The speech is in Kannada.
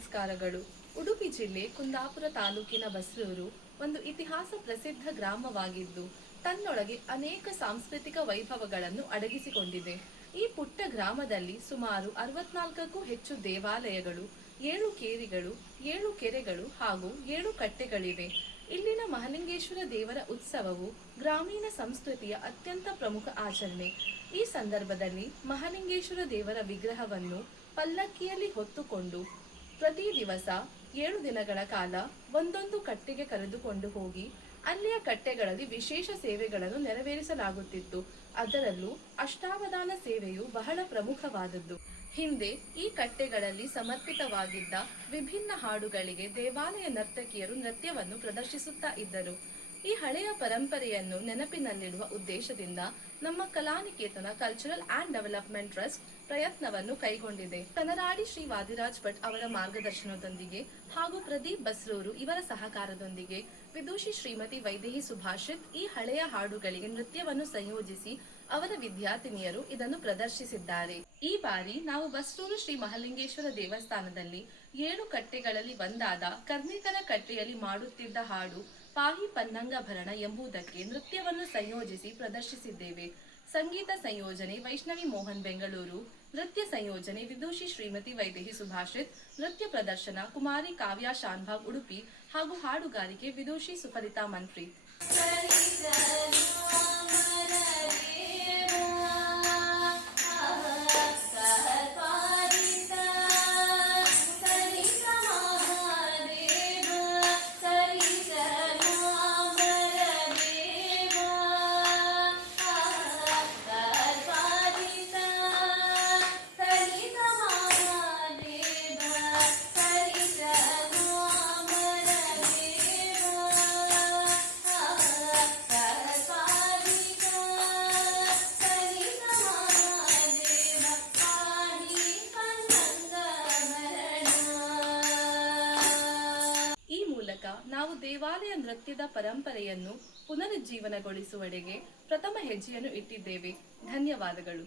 ನಮಸ್ಕಾರಗಳು. ಉಡುಪಿ ಜಿಲ್ಲೆ ಕುಂದಾಪುರ ತಾಲೂಕಿನ ಬಸ್ರೂರು ಒಂದು ಇತಿಹಾಸ ಪ್ರಸಿದ್ಧ ಗ್ರಾಮವಾಗಿದ್ದು ತನ್ನೊಳಗೆ ಅನೇಕ ಸಾಂಸ್ಕೃತಿಕ ವೈಭವಗಳನ್ನು ಅಡಗಿಸಿಕೊಂಡಿದೆ. ಈ ಪುಟ್ಟ ಗ್ರಾಮದಲ್ಲಿ ಸುಮಾರು 64ಕ್ಕೂ ಹೆಚ್ಚು ದೇವಾಲಯಗಳು, 7 ಕೇರಿಗಳು, 7 ಕೆರೆಗಳು ಹಾಗೂ 7 ಕಟ್ಟೆಗಳಿವೆ. ಇಲ್ಲಿನ ಮಹಾಲಿಂಗೇಶ್ವರ ದೇವರ ಉತ್ಸವವು ಗ್ರಾಮೀಣ ಸಂಸ್ಕೃತಿಯ ಅತ್ಯಂತ ಪ್ರಮುಖ ಆಚರಣೆ. ಈ ಸಂದರ್ಭದಲ್ಲಿ ಮಹಾಲಿಂಗೇಶ್ವರ ದೇವರ ವಿಗ್ರಹವನ್ನು ಪಲ್ಲಕ್ಕಿಯಲ್ಲಿ ಹೊತ್ತುಕೊಂಡು ಪ್ರತಿ ದಿವಸ 7 ದಿನಗಳ ಕಾಲ ಒಂದೊಂದು ಕಟ್ಟೆಗೆ ಕರೆದುಕೊಂಡು ಹೋಗಿ ಅಲ್ಲಿಯ ಕಟ್ಟೆಗಳಲ್ಲಿ ವಿಶೇಷ ಸೇವೆಗಳನ್ನು ನೆರವೇರಿಸಲಾಗುತ್ತಿತ್ತು. ಅದರಲ್ಲೂ ಅಷ್ಟಾವಧಾನ ಸೇವೆಯು ಬಹಳ ಪ್ರಮುಖವಾದದ್ದು. ಹಿಂದೆ ಈ ಕಟ್ಟೆಗಳಲ್ಲಿ ಸಮರ್ಪಿತವಾಗಿದ್ದ ವಿಭಿನ್ನ ಹಾಡುಗಳಿಗೆ ದೇವಾಲಯ ನರ್ತಕಿಯರು ನೃತ್ಯವನ್ನು ಪ್ರದರ್ಶಿಸುತ್ತಾ ಇದ್ದರು. ಈ ಹಳೆಯ ಪರಂಪರೆಯನ್ನು ನೆನಪಿನಲ್ಲಿಡುವ ಉದ್ದೇಶದಿಂದ ನಮ್ಮ Kalaniketana cultural and development trust ಪ್ರಯತ್ನವನ್ನು ಕೈಗೊಂಡಿದೆ. ಕನರಾಡಿ ಶ್ರೀ ವಾದಿರಾಜ್ ಭಟ್ ಅವರ ಮಾರ್ಗದರ್ಶನದೊಂದಿಗೆ ಹಾಗೂ ಪ್ರದೀಪ್ ಬಸ್ರೂರು ಇವರ ಸಹಕಾರದೊಂದಿಗೆ ವಿದೂಷಿ ಶ್ರೀಮತಿ ವೈದೇಹಿ ಸುಭಾಷಿತ್ ಈ ಹಳೆಯ ಹಾಡುಗಳಿಗೆ ನೃತ್ಯವನ್ನು ಸಂಯೋಜಿಸಿ ಅವರ ವಿದ್ಯಾರ್ಥಿನಿಯರು ಇದನ್ನು ಪ್ರದರ್ಶಿಸಿದ್ದಾರೆ. ಈ ಬಾರಿ ನಾವು ಬಸ್ರೂರು ಶ್ರೀ ಮಹಾಲಿಂಗೇಶ್ವರ ದೇವಸ್ಥಾನದಲ್ಲಿ 7 ಕಟ್ಟೆಗಳಲ್ಲಿ ಒಂದಾದ ಕರ್ಣಿಕರ ಕಟ್ಟೆಯಲ್ಲಿ ಮಾಡುತ್ತಿದ್ದ ಹಾಡು ಪಾಹಿ ಪನ್ನಂಗಭರಣ ಎಂಬುದಕ್ಕೆ ನೃತ್ಯವನ್ನು ಸಂಯೋಜಿಸಿ ಪ್ರದರ್ಶಿಸಿದ್ದೇವೆ. ಸಂಗೀತ ಸಂಯೋಜನೆ ವೈಷ್ಣವಿ ಮೋಹನ್ ಬೆಂಗಳೂರು, ನೃತ್ಯ ಸಂಯೋಜನೆ ವಿದೂಷಿ ಶ್ರೀಮತಿ ವೈದೇಹಿ ಸುಭಾಷಿತ್, ನೃತ್ಯ ಪ್ರದರ್ಶನ ಕುಮಾರಿ ಕಾವ್ಯ ಶಾನ್ಭಾಗ್ ಉಡುಪಿ ಹಾಗೂ ಹಾಡುಗಾರಿಕೆ ವಿದೂಷಿ ಸುಫಲಿತಾ ಮನ್ಪ್ರೀತ್. ನಾವು ದೇವಾಲಯ ನೃತ್ಯದ ಪರಂಪರೆಯನ್ನು ಪುನರುಜ್ಜೀವನಗೊಳಿಸುವಡೆಗೆ ಪ್ರಥಮ ಹೆಜ್ಜೆಯನ್ನು ಇಟ್ಟಿದ್ದೇವೆ. ಧನ್ಯವಾದಗಳು.